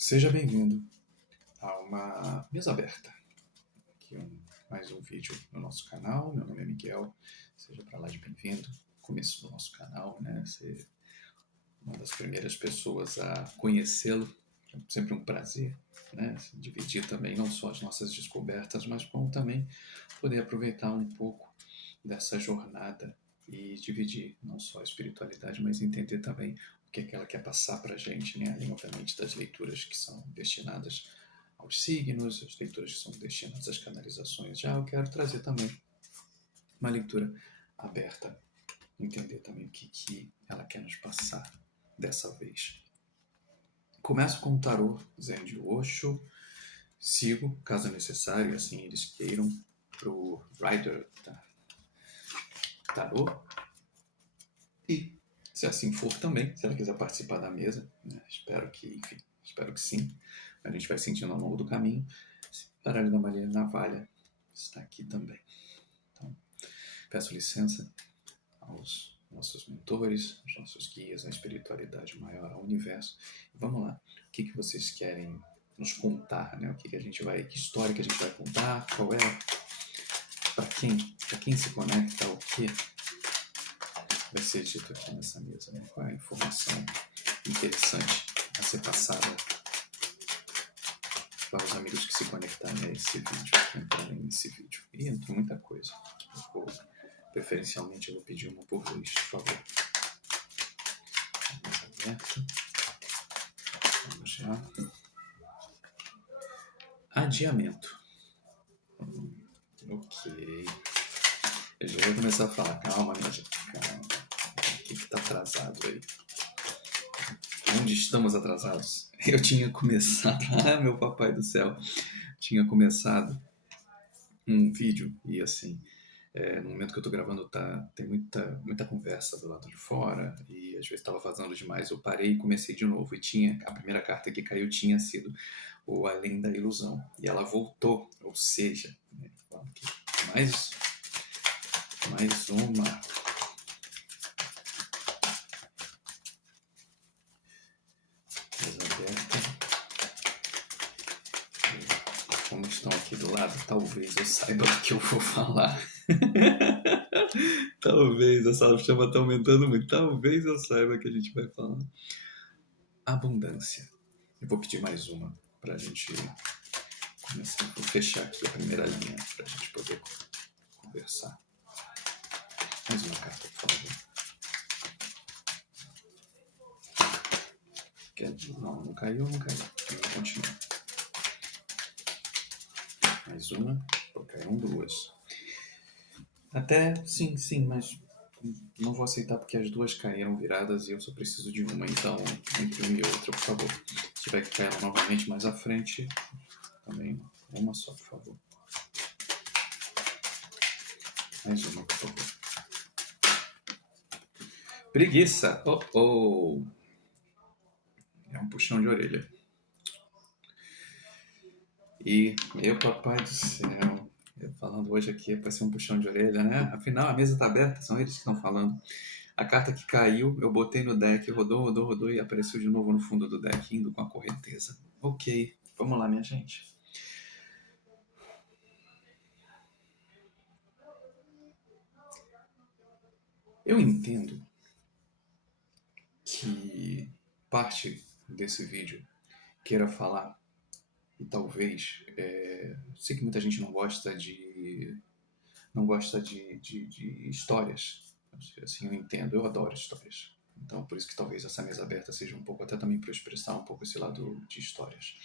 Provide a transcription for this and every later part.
Seja bem-vindo a uma mesa aberta. Aqui mais um vídeo no nosso canal. Meu nome é Miguel. Seja para lá de bem-vindo. Começo do nosso canal, né? Ser uma das primeiras pessoas a conhecê-lo. É sempre um prazer, né? Dividir também não só as nossas descobertas, mas como também poder aproveitar um pouco dessa jornada e dividir não só a espiritualidade, mas entender também o que é que ela quer passar para a gente, né? Além, obviamente, das leituras que são destinadas aos signos, as leituras que são destinadas às canalizações. Já eu quero trazer também uma leitura aberta, entender também o que ela quer nos passar dessa vez. Começo com o tarô Zen de Osho, sigo, caso necessário, assim eles queiram, para o Rider Tarô. E, se assim for também, se ela quiser participar da mesa, né, espero que sim. A gente vai sentindo ao longo do caminho. Baralho da Maria Navalha está aqui também. Então, peço licença aos nossos mentores, aos nossos guias, à espiritualidade maior, ao universo. Vamos lá. O que vocês querem nos contar, né? Que história que a gente vai contar? Qual é? Para quem se conecta ao que vai ser dito aqui nessa mesa, né? Qual é a informação interessante a ser passada para os amigos que se conectarem a esse vídeo, entrarem nesse vídeo. E entrou muita coisa. Preferencialmente eu vou pedir uma por vez, por favor. Mesa aberta. Vamos já. Adiamento. Ok. Eu já vou começar a falar, calma, minha gente, calma. O que está atrasado aí? Onde estamos atrasados? Eu tinha começado, meu papai do céu, tinha começado um vídeo e assim, no momento que eu tô gravando tem muita conversa do lado de fora e às vezes estava vazando demais, eu parei e comecei de novo e a primeira carta que caiu tinha sido o Além da Ilusão e ela voltou, ou seja, né, mais uma. Como estão aqui do lado, talvez eu saiba o que eu vou falar. Talvez, essa chama está aumentando muito. Talvez eu saiba que a gente vai falar. Abundância. Eu vou pedir mais uma para a gente começar. Vou fechar aqui a primeira linha para a gente poder conversar. Mais uma carta, por favor. Não caiu. Continua. Mais uma. Caíram duas. Até, sim, mas não vou aceitar porque as duas caíram viradas e eu só preciso de uma. Então, entre uma e outra, por favor. Se tiver que cair novamente mais à frente, também uma só, por favor. Mais uma, por favor. Preguiça. Oh. É um puxão de orelha. E, meu papai do céu, eu falando hoje aqui para ser um puxão de orelha, né? Afinal, a mesa está aberta, são eles que estão falando. A carta que caiu, eu botei no deck, rodou e apareceu de novo no fundo do deck, indo com a correnteza. Ok, vamos lá, minha gente. Eu entendo que parte desse vídeo queira falar, e talvez, sei que muita gente não gosta de histórias, assim, eu entendo, eu adoro histórias. Então, por isso que talvez essa mesa aberta seja um pouco, até também para expressar um pouco esse lado de histórias.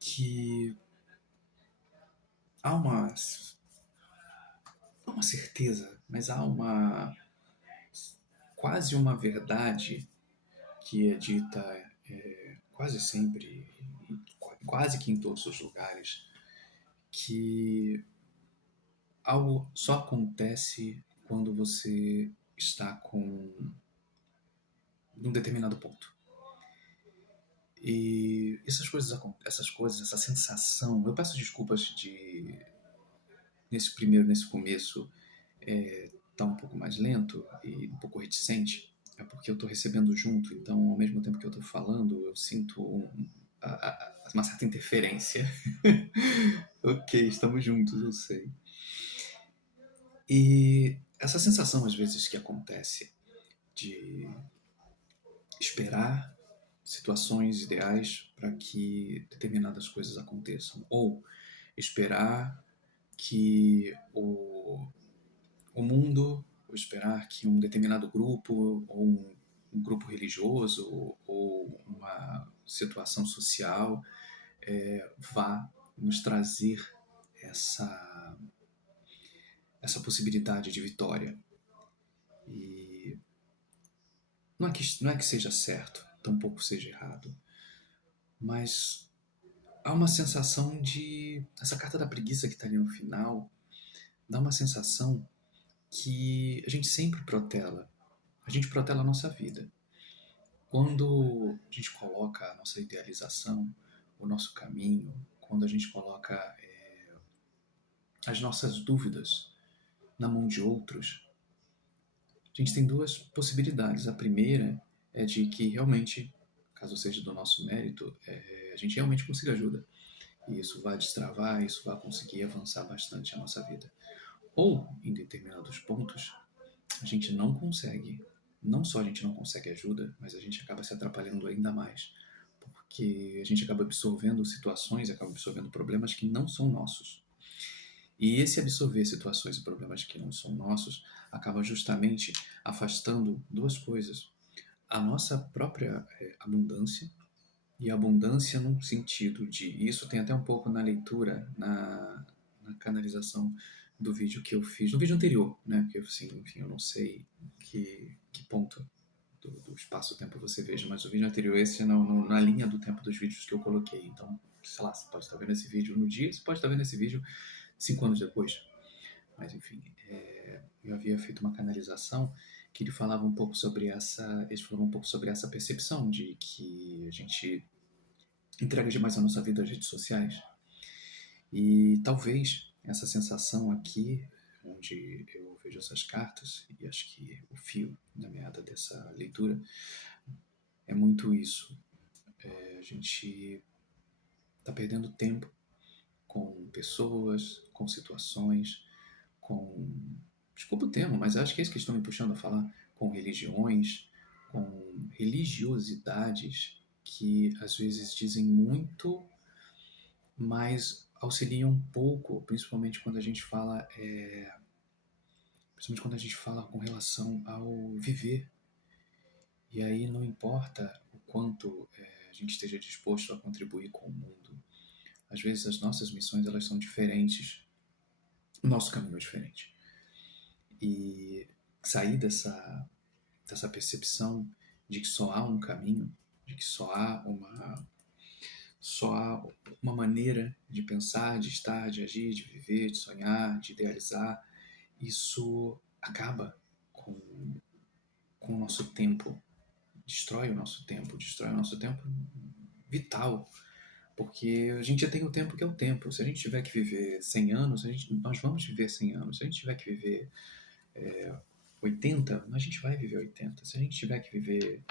Que há uma certeza, mas há quase uma verdade que é dita quase sempre, quase que em todos os lugares, que algo só acontece quando você está num determinado ponto. E essas coisas, essa sensação, eu peço desculpas nesse começo, tá um pouco mais lento e um pouco reticente, é porque eu estou recebendo junto, então ao mesmo tempo que eu estou falando, eu sinto uma certa interferência. Ok, estamos juntos, eu sei. E essa sensação às vezes que acontece de esperar situações ideais para que determinadas coisas aconteçam, ou esperar que o mundo, ou esperar que um determinado grupo, ou um grupo religioso, ou uma situação social vá nos trazer essa, essa possibilidade de vitória. E não é que seja certo, tampouco seja errado, mas há uma sensação de. Essa carta da preguiça que está ali no final dá uma sensação que a gente sempre protela. A gente protela a nossa vida. Quando a gente coloca a nossa idealização, o nosso caminho, quando a gente coloca as nossas dúvidas na mão de outros, a gente tem duas possibilidades. A primeira é de que realmente, caso seja do nosso mérito, a gente realmente consiga ajuda. E isso vai destravar, isso vai conseguir avançar bastante a nossa vida. Ou, em determinados pontos, a gente não consegue. Não só a gente não consegue ajuda, mas a gente acaba se atrapalhando ainda mais. Porque a gente acaba absorvendo situações, acaba absorvendo problemas que não são nossos. E esse absorver situações e problemas que não são nossos acaba justamente afastando duas coisas. A nossa própria abundância, e abundância num sentido de. Isso tem até um pouco na leitura, na canalização do vídeo que eu fiz, no vídeo anterior, né? Porque, assim, enfim, eu não sei que ponto do espaço-tempo você veja, mas o vídeo anterior, esse é na linha do tempo dos vídeos que eu coloquei. Então, sei lá, você pode estar vendo esse vídeo no dia, você pode estar vendo esse vídeo 5 anos depois. Mas, enfim, eu havia feito uma canalização que ele falava um pouco sobre essa percepção de que a gente entrega demais a nossa vida às redes sociais. E talvez essa sensação aqui, onde eu vejo essas cartas, e acho que o fio da meada dessa leitura é muito isso. A gente está perdendo tempo com pessoas, com situações, com. Desculpa o termo, mas acho que é isso que estão me puxando a falar. Com religiões, com religiosidades que às vezes dizem muito, mas auxiliam um pouco, principalmente quando a gente fala com relação ao viver. E aí não importa o quanto a gente esteja disposto a contribuir com o mundo. Às vezes as nossas missões elas são diferentes, o nosso caminho é diferente. E sair dessa percepção de que só há um caminho, de que só há uma maneira de pensar, de estar, de agir, de viver, de sonhar, de idealizar, isso acaba com o nosso tempo, destrói o nosso tempo vital, porque a gente já tem o tempo que é o tempo. Se a gente tiver que viver 100 anos, nós vamos viver 100 anos. Se a gente tiver que viver 80, a gente vai viver 80. Se a gente tiver que viver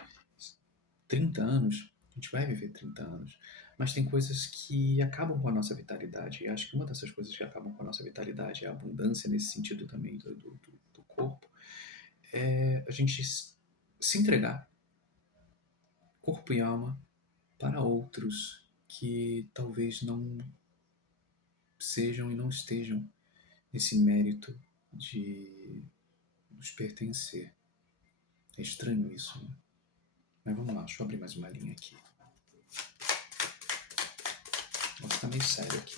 30 anos, a gente vai viver 30 anos. Mas tem coisas que acabam com a nossa vitalidade. E acho que uma dessas coisas que acabam com a nossa vitalidade é a abundância, nesse sentido também do corpo. É a gente se entregar, corpo e alma, para outros que talvez não sejam e não estejam nesse mérito de nos pertencer. É estranho isso, né? Mas vamos lá, deixa eu abrir mais uma linha aqui. Nossa, tá meio sério aqui.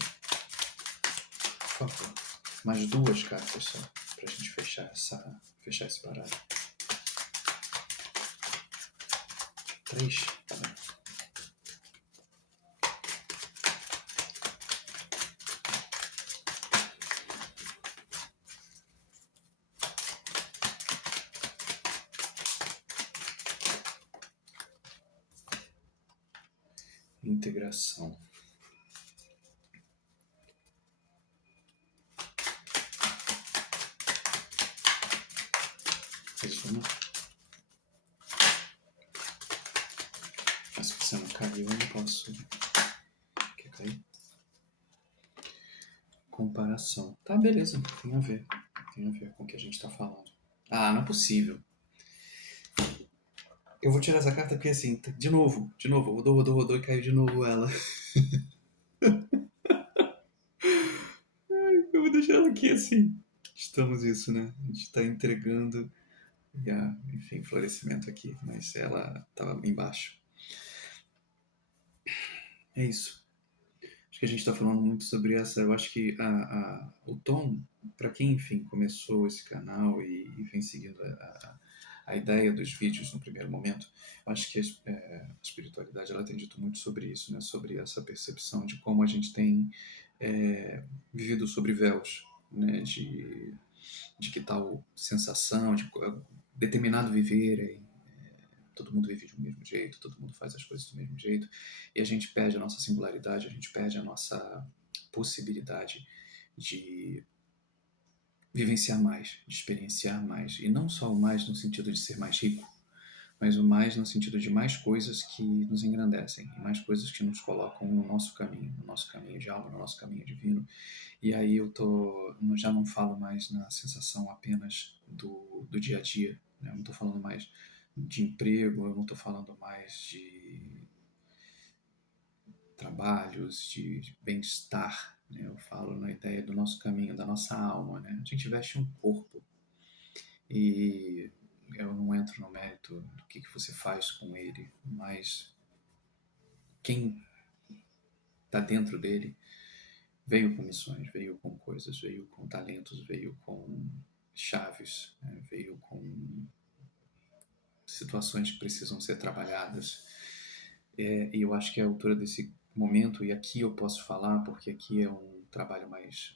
Por favor. Mais duas cartas só, pra gente fechar esse baralho. 3? Tá bem. Integração. Se não caiu, eu não posso. Quer cair? Comparação. Tá, beleza. Tem a ver. Tem a ver com o que a gente tá falando. Ah, não é possível. Eu vou tirar essa carta porque assim, de novo, rodou e caiu de novo ela. Eu vou deixar ela aqui assim. Estamos isso, né? A gente tá entregando e enfim, florescimento aqui, mas ela tava embaixo. É isso. Acho que a gente está falando muito sobre essa. Eu acho que o tom, para quem, enfim, começou esse canal e vem seguindo a ideia dos vídeos no primeiro momento, eu acho que a espiritualidade ela tem dito muito sobre isso, né? Sobre essa percepção de como a gente tem vivido sobre véus, né? De que tal sensação, de determinado viver todo mundo vive de um mesmo jeito, todo mundo faz as coisas do mesmo jeito, e a gente perde a nossa singularidade, a gente perde a nossa possibilidade de vivenciar mais, de experienciar mais, e não só o mais no sentido de ser mais rico, mas o mais no sentido de mais coisas que nos engrandecem, mais coisas que nos colocam no nosso caminho de alma, no nosso caminho divino. E aí eu já não falo mais na sensação apenas do dia a dia, né? Eu não estou falando mais de emprego, eu não estou falando mais de trabalhos, de bem-estar, né? Eu falo na ideia do nosso caminho, da nossa alma, né? A gente veste um corpo e eu não entro no mérito do que você faz com ele, mas quem está dentro dele veio com missões, veio com coisas, veio com talentos, veio com chaves, né? Veio com situações que precisam ser trabalhadas. E eu acho que é a altura desse momento, e aqui eu posso falar, porque aqui é um trabalho mais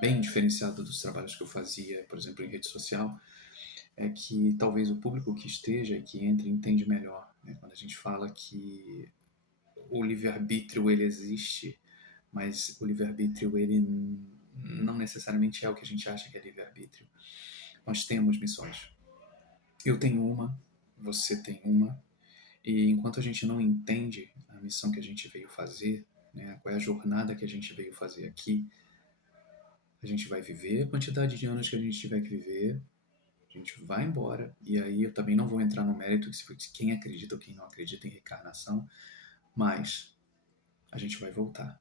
bem diferenciado dos trabalhos que eu fazia, por exemplo, em rede social, é que talvez o público que esteja e que entre entende melhor, né? Quando a gente fala que o livre-arbítrio ele existe, mas o livre-arbítrio ele não necessariamente é o que a gente acha que é livre-arbítrio. Nós temos missões. Eu tenho uma, você tem uma, e enquanto a gente não entende a missão que a gente veio fazer, né, qual é a jornada que a gente veio fazer aqui, a gente vai viver a quantidade de anos que a gente tiver que viver, a gente vai embora, e aí eu também não vou entrar no mérito de quem acredita ou quem não acredita em reencarnação, mas a gente vai voltar.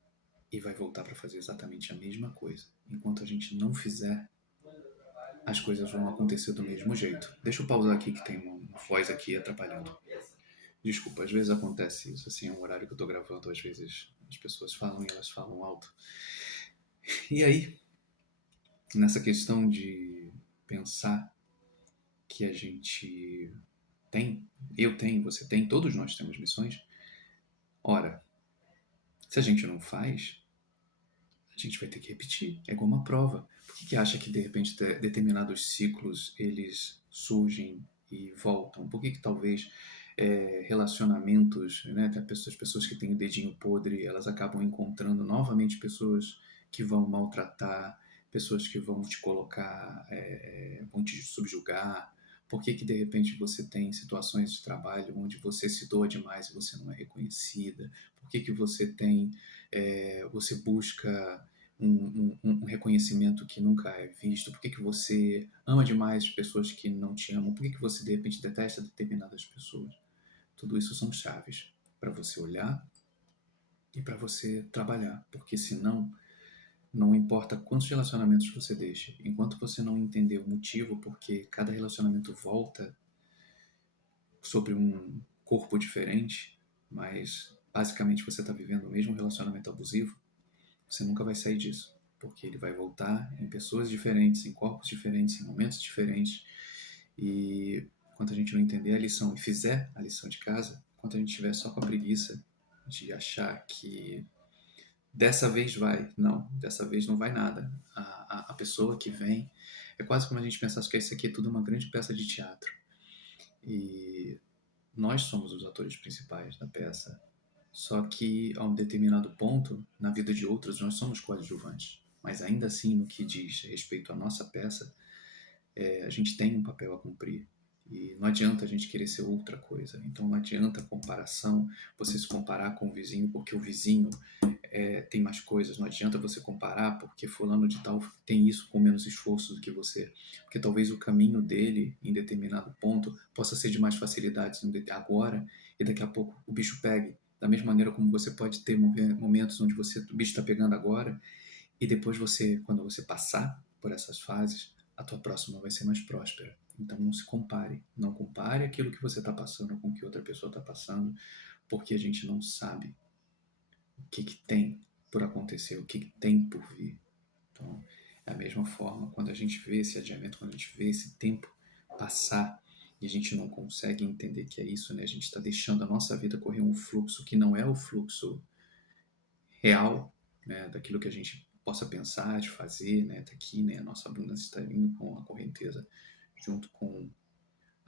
E vai voltar para fazer exatamente a mesma coisa. Enquanto a gente não fizer, as coisas vão acontecer do mesmo jeito. Deixa eu pausar aqui que tem uma voz aqui atrapalhando. Desculpa, às vezes acontece isso, assim, é um horário que eu tô gravando, às vezes as pessoas falam e elas falam alto. E aí, nessa questão de pensar que a gente tem, eu tenho, você tem, todos nós temos missões, ora, se a gente não faz, a gente vai ter que repetir, é igual uma prova. Por que acha que de repente determinados ciclos eles surgem e voltam? Por que talvez relacionamentos, né, as pessoas que têm o dedinho podre, elas acabam encontrando novamente pessoas que vão maltratar, pessoas que vão te colocar, vão te subjugar? Por que de repente você tem situações de trabalho onde você se doa demais e você não é reconhecida? Por que você tem, você busca um reconhecimento que nunca é visto? Por que você ama demais pessoas que não te amam? Por que você de repente detesta determinadas pessoas? Tudo isso são chaves para você olhar e para você trabalhar, porque senão não importa quantos relacionamentos você deixe, enquanto você não entender o motivo porque cada relacionamento volta sobre um corpo diferente, mas basicamente você está vivendo o mesmo relacionamento abusivo, você nunca vai sair disso, porque ele vai voltar em pessoas diferentes, em corpos diferentes, em momentos diferentes. E enquanto a gente não entender a lição e fizer a lição de casa, enquanto a gente estiver só com a preguiça de achar que dessa vez vai, não, dessa vez não vai nada. A pessoa que vem é quase como a gente pensasse que isso aqui é tudo uma grande peça de teatro. E nós somos os atores principais da peça. Só que, a um determinado ponto, na vida de outros, nós somos coadjuvantes. Mas ainda assim, no que diz respeito à nossa peça, a gente tem um papel a cumprir. E não adianta a gente querer ser outra coisa. Então não adianta comparação, você se comparar com o vizinho porque o vizinho tem mais coisas. Não adianta você comparar porque fulano de tal tem isso com menos esforço do que você. Porque talvez o caminho dele, em determinado ponto, possa ser de mais facilidade agora e daqui a pouco o bicho pegue. Da mesma maneira como você pode ter momentos onde o bicho está pegando agora e depois quando você passar por essas fases, a tua próxima vai ser mais próspera. Então não se compare. Não compare aquilo que você está passando com o que outra pessoa está passando, porque a gente não sabe o que tem por acontecer, o que tem por vir. Então, é a mesma forma, quando a gente vê esse adiamento, quando a gente vê esse tempo passar e a gente não consegue entender que é isso, né? A gente está deixando a nossa vida correr um fluxo que não é o fluxo real, né? Daquilo que a gente possa pensar, de fazer, né? Tá aqui, né? A nossa abundância está vindo com a correnteza, junto com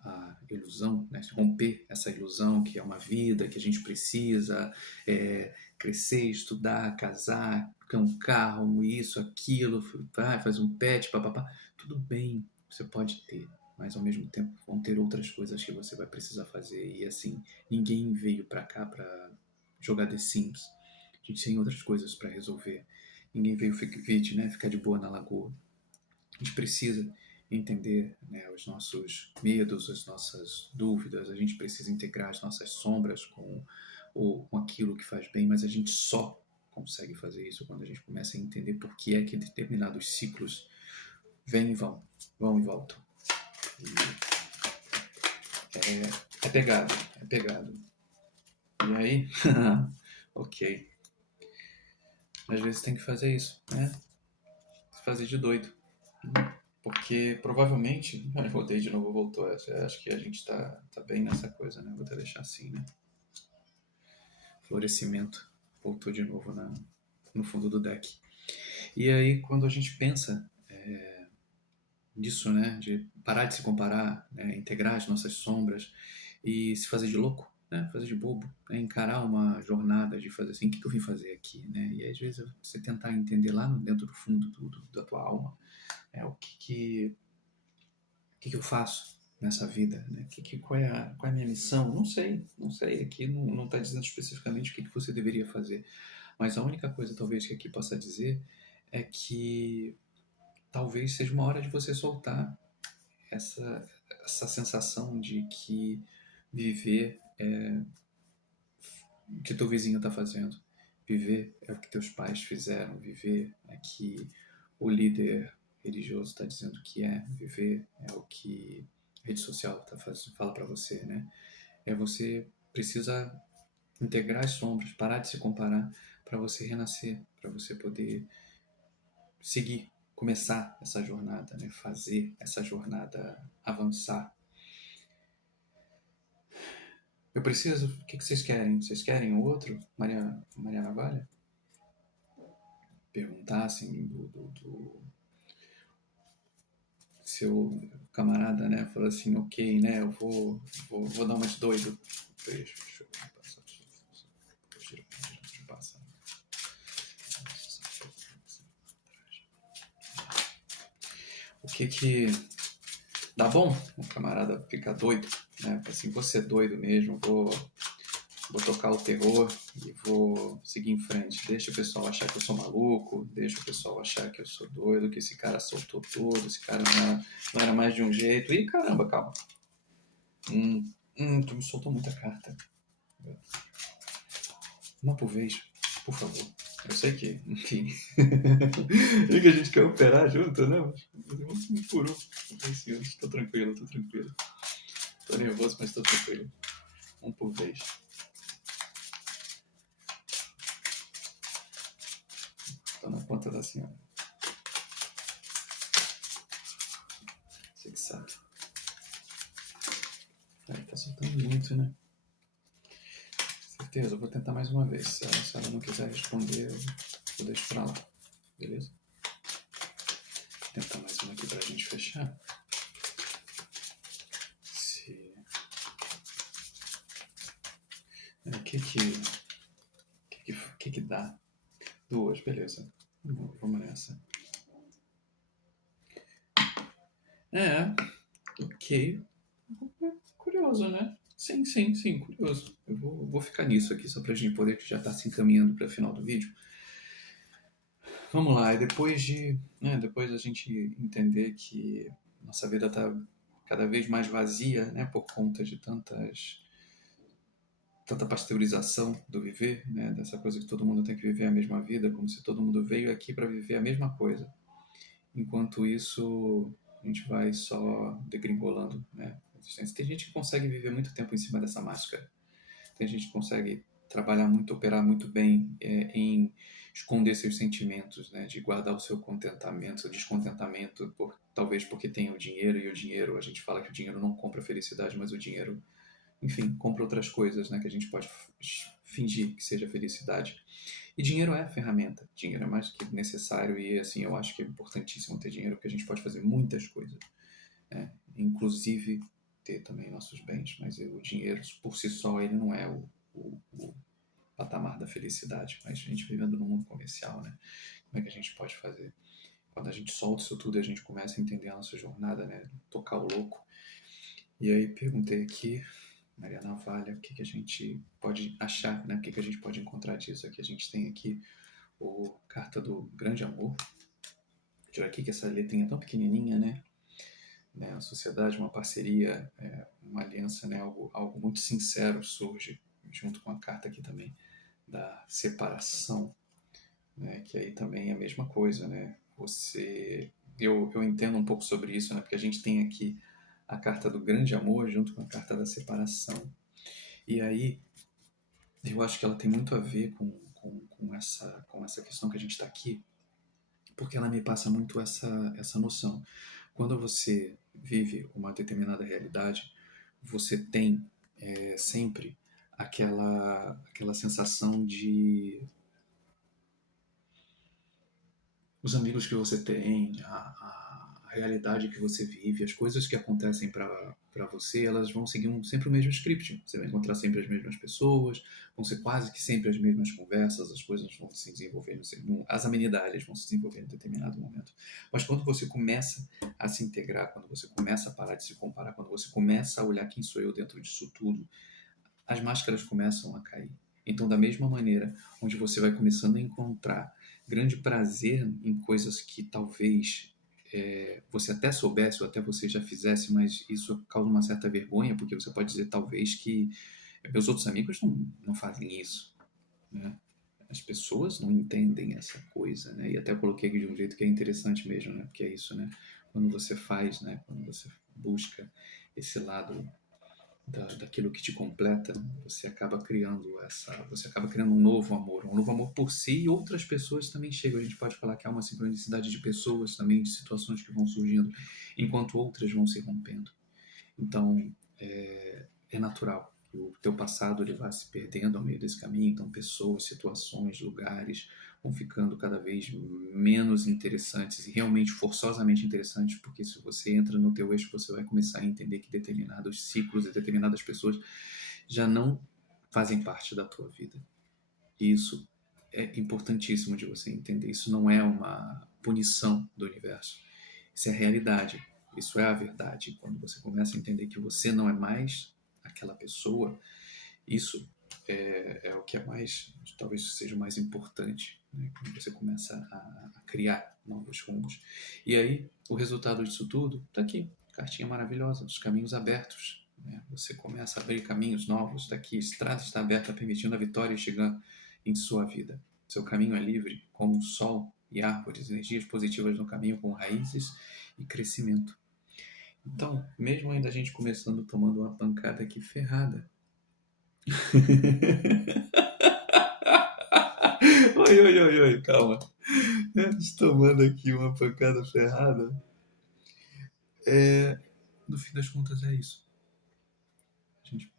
a ilusão, né? Romper essa ilusão que é uma vida, que a gente precisa crescer, estudar, casar, ter um carro, isso, aquilo, faz um pet, papapá. Tudo bem, você pode ter, mas ao mesmo tempo vão ter outras coisas que você vai precisar fazer. E assim, ninguém veio para cá para jogar The Sims. A gente tem outras coisas para resolver. Ninguém veio ficar de boa na lagoa. A gente precisa entender, né, os nossos medos, as nossas dúvidas, a gente precisa integrar as nossas sombras com aquilo que faz bem, mas a gente só consegue fazer isso quando a gente começa a entender por que é que determinados ciclos vêm e vão e voltam. E é pegado, é pegado. E aí, ok. Às vezes tem que fazer isso, né? Fazer de doido. Porque provavelmente. Olha, rodei de novo, voltou. Acho que a gente tá bem nessa coisa, né? Vou até deixar assim, né? Florescimento. Voltou de novo no fundo do deck. E aí, quando a gente pensa nisso, né? De parar de se comparar, né? Integrar as nossas sombras e se fazer de louco, né? Fazer de bobo, né? Encarar uma jornada de fazer assim, o que eu vim fazer aqui, né? E aí, às vezes você tentar entender lá dentro do fundo da tua alma o que eu faço nessa vida, né? Qual é a minha missão? Não sei. Aqui não está dizendo especificamente o que você deveria fazer, mas a única coisa talvez que aqui possa dizer é que talvez seja uma hora de você soltar essa sensação de que viver é o que teu vizinho está fazendo, viver é o que teus pais fizeram, viver é que o líder religioso está dizendo que viver é o que a rede social fala para você, né? Você precisa integrar as sombras, parar de se comparar para você renascer, para você poder seguir, começar essa jornada, né? Fazer essa jornada avançar. Eu preciso. O que vocês querem? Vocês querem outro? Maria Navalha? Perguntar assim do seu camarada, né? Falou assim, ok, né? Eu vou dar uma de doido. Deixa eu passar. Deixa eu passar. O que dá bom? O camarada fica doido, né? Assim, vou ser doido mesmo, vou tocar o terror e vou seguir em frente. Deixa o pessoal achar que eu sou maluco, deixa o pessoal achar que eu sou doido, que esse cara soltou tudo, esse cara não era mais de um jeito. Ih, caramba, calma. Tu me soltou muita carta. Uma por vez, por favor. Eu sei que, enfim. E que a gente quer operar junto, né? Mas um por um. Tô tranquilo. Tô nervoso, mas tô tranquilo. Um por vez. Tô na ponta da senhora. Você que sabe. Tá soltando muito, né? Certeza, eu vou tentar mais uma vez. Se ela não quiser responder, eu deixo pra lá. Beleza? Vou tentar mais uma aqui pra gente fechar. O que dá? Duas, beleza. Vamos nessa. Ok. Curioso, né? Sim, sim, sim, curioso. Eu vou ficar nisso aqui, só pra gente poder, que já tá se encaminhando para o final do vídeo. Vamos lá, e depois a gente entender que nossa vida está cada vez mais vazia, né, por conta de tanta pasteurização do viver, né, dessa coisa que todo mundo tem que viver a mesma vida, como se todo mundo veio aqui para viver a mesma coisa. Enquanto isso, a gente vai só degringolando, né, a existência. Tem gente que consegue viver muito tempo em cima dessa máscara. Tem gente que consegue trabalhar muito, operar muito bem em esconder seus sentimentos, né? De guardar o seu contentamento, seu descontentamento, talvez porque tem o dinheiro, e o dinheiro, a gente fala que o dinheiro não compra felicidade, mas o dinheiro, enfim, compra outras coisas, né? Que a gente pode fingir que seja felicidade. E dinheiro é ferramenta, dinheiro é mais que necessário e, assim, eu acho que é importantíssimo ter dinheiro, porque a gente pode fazer muitas coisas, né? Inclusive ter também nossos bens, mas o dinheiro por si só ele não é o patamar da felicidade. Mas a gente vivendo no mundo comercial, né? Como é que a gente pode fazer? Quando a gente solta isso tudo, a gente começa a entender a nossa jornada, né? Tocar o louco. E aí perguntei aqui, Maria Navalha, o que, que a gente pode achar, né? O que, que a gente pode encontrar disso? Aqui a gente tem aqui o Carta do Grande Amor. Vou tirar aqui que essa letrinha é tão pequenininha, né? A sociedade, uma parceria, uma aliança, né? Algo muito sincero surge junto com a carta aqui também da separação, né? Que aí também é a mesma coisa, né? Eu entendo um pouco sobre isso, né? Porque a gente tem aqui a carta do grande amor junto com a carta da separação. E aí eu acho que ela tem muito a ver com essa questão que a gente está aqui, porque ela me passa muito essa noção. Quando você vive uma determinada realidade, você tem sempre aquela sensação de os amigos que você tem, a realidade que você vive, as coisas que acontecem para você, elas vão seguir sempre o mesmo script. Você vai encontrar sempre as mesmas pessoas, vão ser quase que sempre as mesmas conversas, as coisas vão se desenvolver, as amenidades vão se desenvolver em determinado momento. Mas quando você começa a se integrar, quando você começa a parar de se comparar, quando você começa a olhar quem sou eu dentro disso tudo, as máscaras começam a cair. Então, da mesma maneira, onde você vai começando a encontrar grande prazer em coisas que talvez você até soubesse ou até você já fizesse, mas isso causa uma certa vergonha, porque você pode dizer talvez que meus outros amigos não fazem isso, né? As pessoas não entendem essa coisa, né? E até coloquei aqui de um jeito que é interessante mesmo, né? Porque é isso, né? Quando você faz, né? Quando você busca esse lado daquilo que te completa, você acaba criando um novo amor por si, e outras pessoas também chegam. A gente pode falar que há uma sincronicidade de pessoas também, de situações que vão surgindo, enquanto outras vão se rompendo. Então, é natural que o teu passado ele vá se perdendo ao meio desse caminho. Então, pessoas, situações, lugares vão ficando cada vez menos interessantes e realmente forçosamente interessantes, porque se você entra no teu eixo, você vai começar a entender que determinados ciclos e determinadas pessoas já não fazem parte da tua vida. E isso é importantíssimo de você entender. Isso não é uma punição do universo. Isso é a realidade. Isso é a verdade. Quando você começa a entender que você não é mais aquela pessoa, isso é o que é mais, talvez seja o mais importante, né? Quando você começa a criar novos rumos. E aí, o resultado disso tudo está aqui. Cartinha maravilhosa, os caminhos abertos. Né? Você começa a abrir caminhos novos. Está aqui, a estrada está aberta, permitindo a vitória chegar em sua vida. Seu caminho é livre, como o sol e árvores, energias positivas no caminho com raízes e crescimento. Então, mesmo ainda a gente começando tomando uma pancada aqui ferrada. Oi, oi, oi, oi, calma. Tomando aqui uma pancada ferrada. No fim das contas é isso. A gente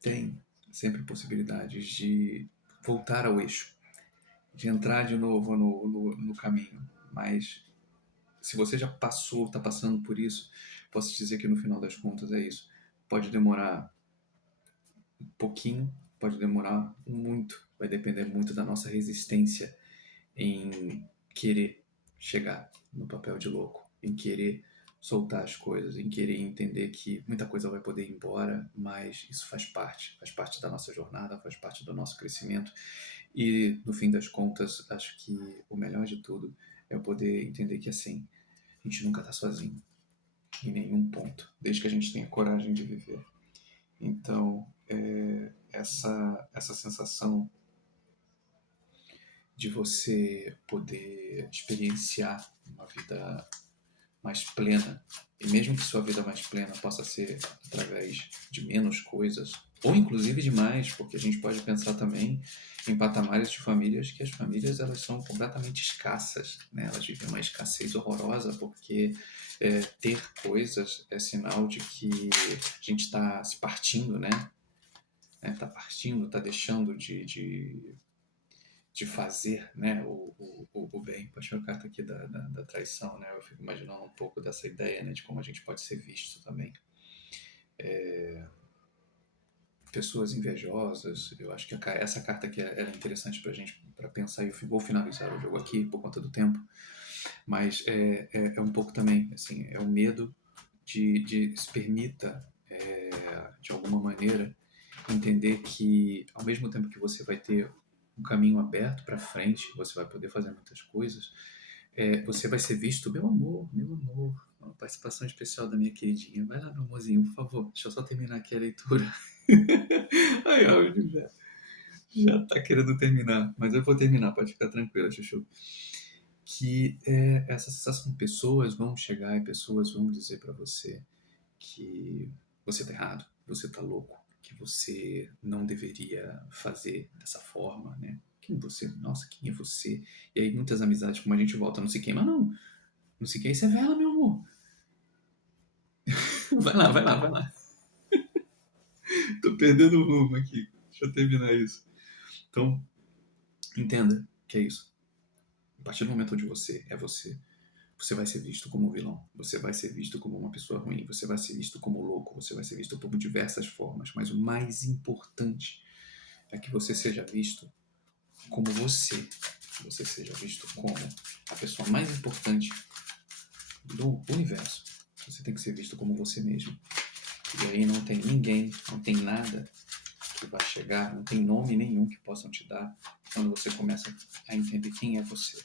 tem sempre possibilidades de voltar ao eixo, de entrar de novo no caminho. Mas se você já passou, está passando por isso, posso te dizer que no final das contas é isso. Pode demorar um pouquinho, pode demorar muito. Vai depender muito da nossa resistência em querer chegar no papel de louco, em querer soltar as coisas, em querer entender que muita coisa vai poder ir embora, mas isso faz parte da nossa jornada, faz parte do nosso crescimento. E no fim das contas, acho que o melhor de tudo é eu poder entender que assim, a gente nunca está sozinho em nenhum ponto, desde que a gente tenha coragem de viver. Então, essa sensação de você poder experienciar uma vida mais plena, e mesmo que sua vida mais plena possa ser através de menos coisas, ou inclusive de mais, porque a gente pode pensar também em patamares de famílias que as famílias elas são completamente escassas, né? Elas vivem uma escassez horrorosa porque ter coisas é sinal de que a gente está se partindo, né? Está partindo, está deixando de fazer, né, o bem. Pode ver a carta aqui da traição, né? Eu fico imaginando um pouco dessa ideia, né, de como a gente pode ser visto também. Pessoas invejosas, eu acho que essa carta aqui é interessante para a gente para pensar, e eu vou finalizar o jogo aqui por conta do tempo, mas é um pouco também, assim, é o medo de se permita, de alguma maneira, entender que ao mesmo tempo que você vai ter um caminho aberto para frente, você vai poder fazer muitas coisas, você vai ser visto, meu amor, uma participação especial da minha queridinha. Vai lá, meu amorzinho, por favor, deixa eu só terminar aqui a leitura. Ai, a Olivia já tá querendo terminar, mas eu vou terminar, pode ficar tranquila, Chuchu. Que essa sensação de pessoas vão chegar e pessoas vão dizer para você que você tá errado, você tá louco, que você não deveria fazer dessa forma, né? Quem você? Nossa, quem é você? E aí muitas amizades, como a gente volta, não se queima, não. Não se queima, isso é vela, meu amor. Vai lá, vai lá, vai lá. Tô perdendo o rumo aqui. Deixa eu terminar isso. Então, entenda que é isso. A partir do momento onde você é você, você vai ser visto como um vilão, você vai ser visto como uma pessoa ruim, você vai ser visto como louco, você vai ser visto por diversas formas, mas o mais importante é que você seja visto como você seja visto como a pessoa mais importante do universo. Você tem que ser visto como você mesmo. E aí não tem ninguém, não tem nada que vai chegar, não tem nome nenhum que possam te dar quando você começa a entender quem é você.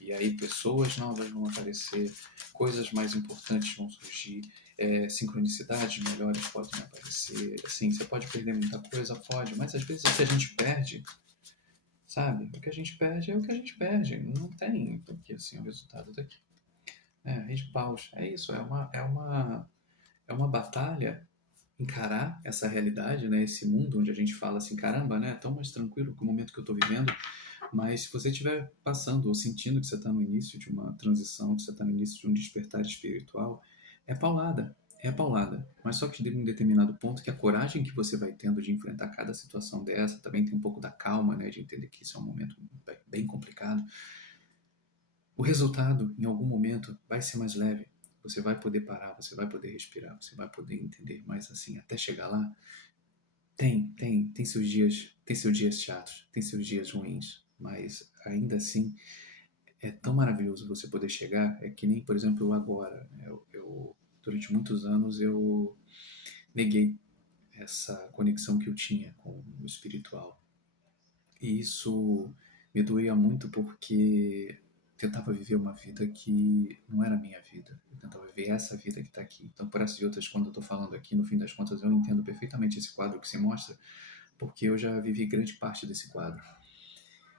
E aí pessoas novas vão aparecer, coisas mais importantes vão surgir, sincronicidades melhores podem aparecer. Assim, você pode perder muita coisa, pode, mas às vezes o que a gente perde, sabe? O que a gente perde é o que a gente perde. Não tem, porque assim, o resultado daqui. Reis de paus. É isso, é uma batalha encarar essa realidade, né? Esse mundo onde a gente fala assim, caramba, né? É tão mais tranquilo que o momento que eu estou vivendo. Mas se você estiver passando ou sentindo que você está no início de uma transição, que você está no início de um despertar espiritual, é paulada, é paulada. Mas só que de um determinado ponto que a coragem que você vai tendo de enfrentar cada situação dessa, também tem um pouco da calma, né, de entender que isso é um momento bem complicado. O resultado, em algum momento, vai ser mais leve. Você vai poder parar, você vai poder respirar, você vai poder entender. Mas assim, até chegar lá, tem seus dias chatos, tem seus dias ruins. Mas ainda assim, é tão maravilhoso você poder chegar. É que nem, por exemplo, eu agora. Durante muitos anos, eu neguei essa conexão que eu tinha com o espiritual. E isso me doía muito porque tentava viver uma vida que não era a minha vida. Eu tentava viver essa vida que está aqui. Então, por essas e outras, quando eu estou falando aqui, no fim das contas, eu entendo perfeitamente esse quadro que se mostra, porque eu já vivi grande parte desse quadro.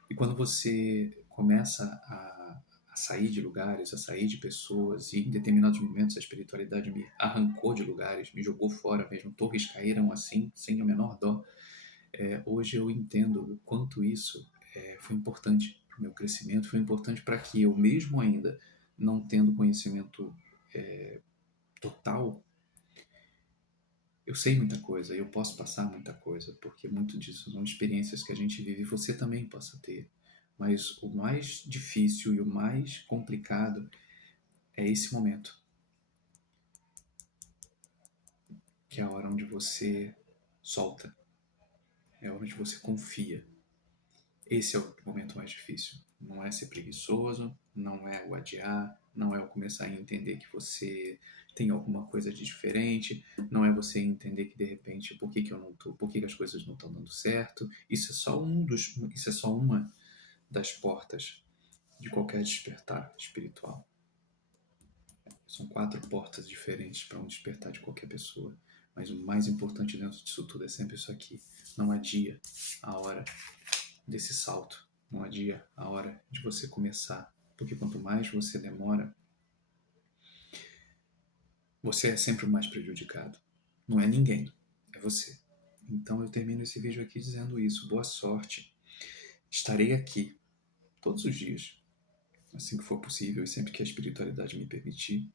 E quando você começa a sair de lugares, a sair de pessoas, e em determinados momentos a espiritualidade me arrancou de lugares, me jogou fora mesmo, torres caíram assim, sem a menor dó. Hoje eu entendo o quanto isso foi importante para o meu crescimento, foi importante para que eu, mesmo ainda não tendo conhecimento total, eu sei muita coisa, eu posso passar muita coisa, porque muito disso são experiências que a gente vive e você também possa ter. Mas o mais difícil e o mais complicado é esse momento, que é a hora onde você solta, é a hora onde você confia. Esse é o momento mais difícil. Não é ser preguiçoso, não é o adiar, não é o começar a entender que você tem alguma coisa de diferente, não é você entender que de repente por que eu não tô, por que as coisas não estão dando certo. Isso é só uma das portas de qualquer despertar espiritual. São 4 portas diferentes para um despertar de qualquer pessoa. Mas o mais importante dentro disso tudo é sempre isso aqui. Não adia a hora desse salto. Não adia a hora de você começar. Porque quanto mais você demora, você é sempre o mais prejudicado. Não é ninguém, é você. Então eu termino esse vídeo aqui dizendo isso. Boa sorte. Estarei aqui todos os dias, assim que for possível e sempre que a espiritualidade me permitir,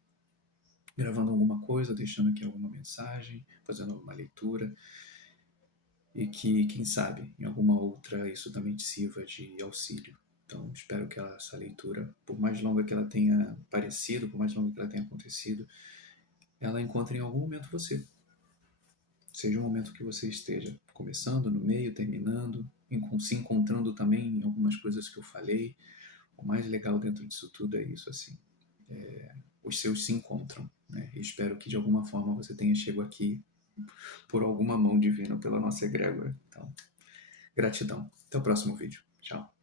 gravando alguma coisa, deixando aqui alguma mensagem, fazendo alguma leitura, e que, quem sabe, em alguma outra isso também te sirva de auxílio. Então, espero que essa leitura, por mais longa que ela tenha parecido, por mais longa que ela tenha acontecido, ela encontre em algum momento você. Seja o momento que você esteja começando, no meio, terminando, se encontrando também em algumas coisas que eu falei. O mais legal dentro disso tudo é isso, assim. Os seus se encontram, né? E espero que de alguma forma você tenha chegado aqui por alguma mão divina, pela nossa egrégora. Então, gratidão. Até o próximo vídeo. Tchau.